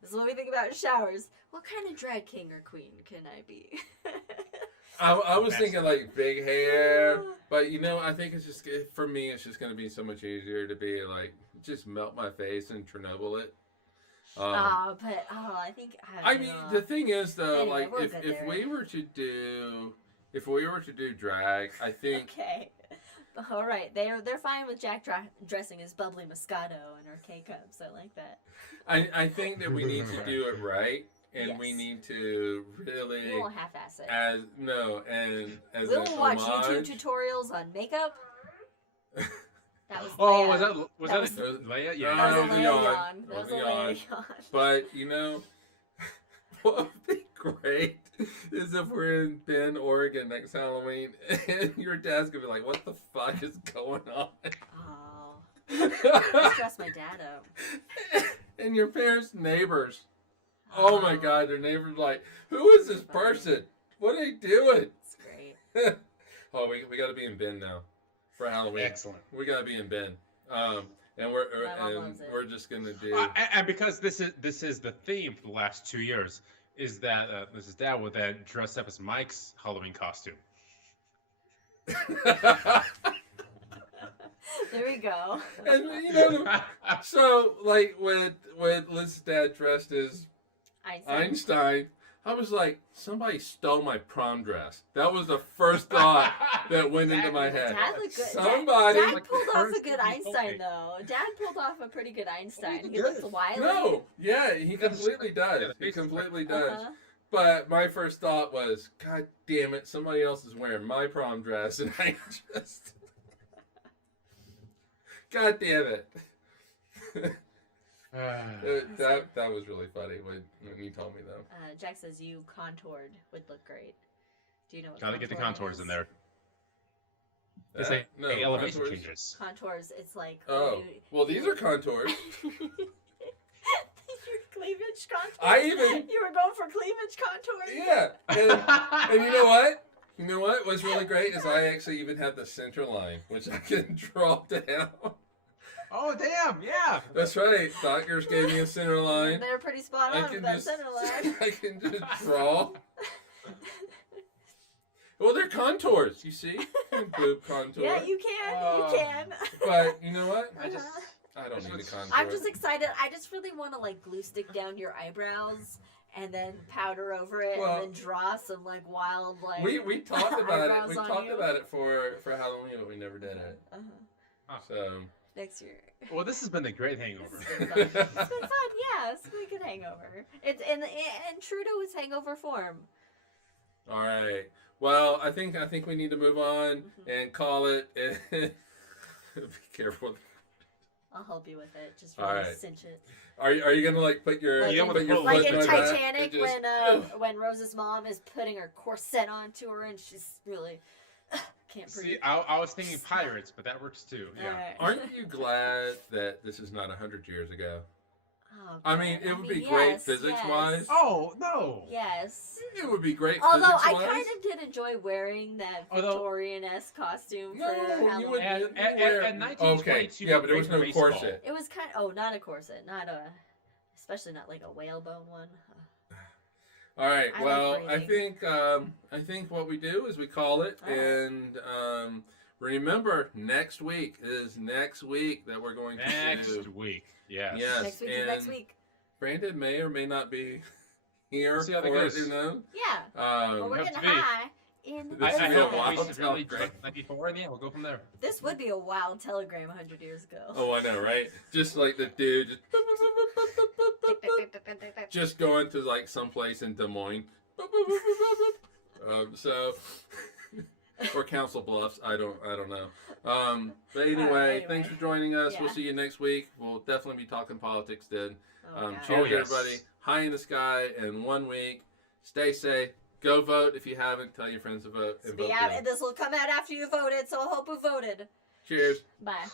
This is what we think about showers. What kind of drag king or queen can I be? I was thinking like big hair, but I think it's just for me. It's just gonna be so much easier to be like just melt my face and Chernobyl it. I think. I mean, the thing is though, Anyway, like we'll if get if there. we were to do drag, I think Okay. All right, they're fine with Jack dressing as Bubbly Moscato and her K-cups. I like that. I think that we need to do it right, and we Yes. need to really We won't half-ass it. as We'll an watch homage. YouTube tutorials on makeup. That was Oh, Leia. was that That was- Leia? that Yeah. That was a was a Leia yawn. yawn. That That was was a a Leia yawn. But what would be great is if we're in Bend, Oregon next Halloween, and your dad's gonna be like, "What the fuck is going on?" Oh. I stressed my dad out. And your parents' neighbors. Oh my God, their neighbors like, "Who is this person? What are they doing?" It's great. Oh, we got to be in Bend now for Halloween. Excellent. We got to be in Bend. And My mom loves it. we're just gonna do. And because this is the theme for the last 2 years, is that Mrs. Dad would then dress up as Mike's Halloween costume. There we go. And so like when Liz's dad dressed as Einstein, I was like, somebody stole my prom dress. That was the first thought that went into my head. Dad looked good. Somebody. Dad Like pulled off a first good thing he Einstein, told me. though. Dad pulled off a pretty good Einstein. He Good. looks wily. No, yeah, he completely does. He completely does. Uh-huh. But my first thought was, God damn it, somebody else is wearing my prom dress, and I just, God damn it. That was really funny when you told me though. Jack says you contoured would look great. Do you know what Gotta get the contouring contours is? in there. It's like No, elevation contours. changes. Contours, it's like... Oh, well, these are contours. Your cleavage contours? You were going for cleavage contours? Yeah, and you know what? You know what? What's really great is I actually even have the center line, which I can draw down. Oh damn! Yeah. That's right. Doctors gave me a center line. They're pretty spot on with that center line. I can just draw. Well, they're contours, you see? Boob contour. Yeah, you can. Oh. You can. But you know what? Uh-huh. I don't need a contour. I'm just excited. I just really want to like glue stick down your eyebrows and then powder over it Well, and then draw some like wild like. we talked about it. eyebrows We on talked you. about it for Halloween, but we never did it. Uh-huh. So Next year. Well, this has been a great hangover. It's been fun. It's been fun. Yeah, it's been a good hangover. It's in true to its hangover form. all right. Well, I think we need to move on and call it. Be careful. I'll help you with it. Just All really right. cinch it. Are you gonna like put your Like put your Like foot in on that Titanic and just- when Rose's mom is putting her corset onto her and she's really can't breathe. See, I was thinking pirates, but that works too. Yeah. Alright. Aren't you glad that this is not 100 years ago? Oh, I mean, God. it would be great yes, physics-wise. Oh no. Yes. It would be great Although I physics-wise. kind of did enjoy wearing that Although- Victorian-esque costume No, for you Halloween. would- And Okay, 1922. yeah, but there was no baseball. corset. It was kind of not a corset, especially not like a whalebone one. All right. I like Well, braiding. I think what we do is we call it, All right. and remember next week that we're going to Next do. week. Yes. Yes. Next week is and next week. Brandon may or may not be here See how that for it, goes. you know. Yeah. Well, we're have getting to be. high in the This I is know a wild we should really telegram. dress like before, and yeah, we'll go from there. This would be a wild telegram 100 years ago. Oh, I know, right? Just like the dude, just going to like someplace in Des Moines. Or Council Bluffs. I don't know. But anyway, thanks for joining us. We'll Yeah. see you next week. We'll definitely be talking politics then. Oh, God. Cheers, yes. everybody. High in the sky in 1 week. Stay safe. Go vote if you haven't. Tell your friends to vote. And vote Be out, them. and this will come out after you voted, so I hope you voted. Cheers. Bye.